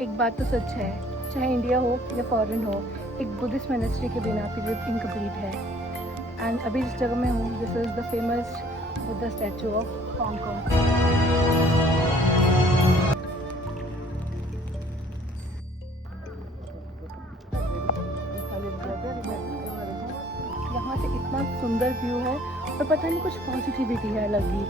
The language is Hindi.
एक बात तो सच है, चाहे इंडिया हो या फॉरेन हो, एक बुद्धिस्ट मोनेस्ट्री के बिना फिर इनकम्प्लीट है। एंड अभी जिस जगह में हूँ, this is the famous Buddha statue of Hong Kong. यहाँ से इतना सुंदर व्यू है और पता नहीं कुछ पॉजिटिविटी है अलग ही।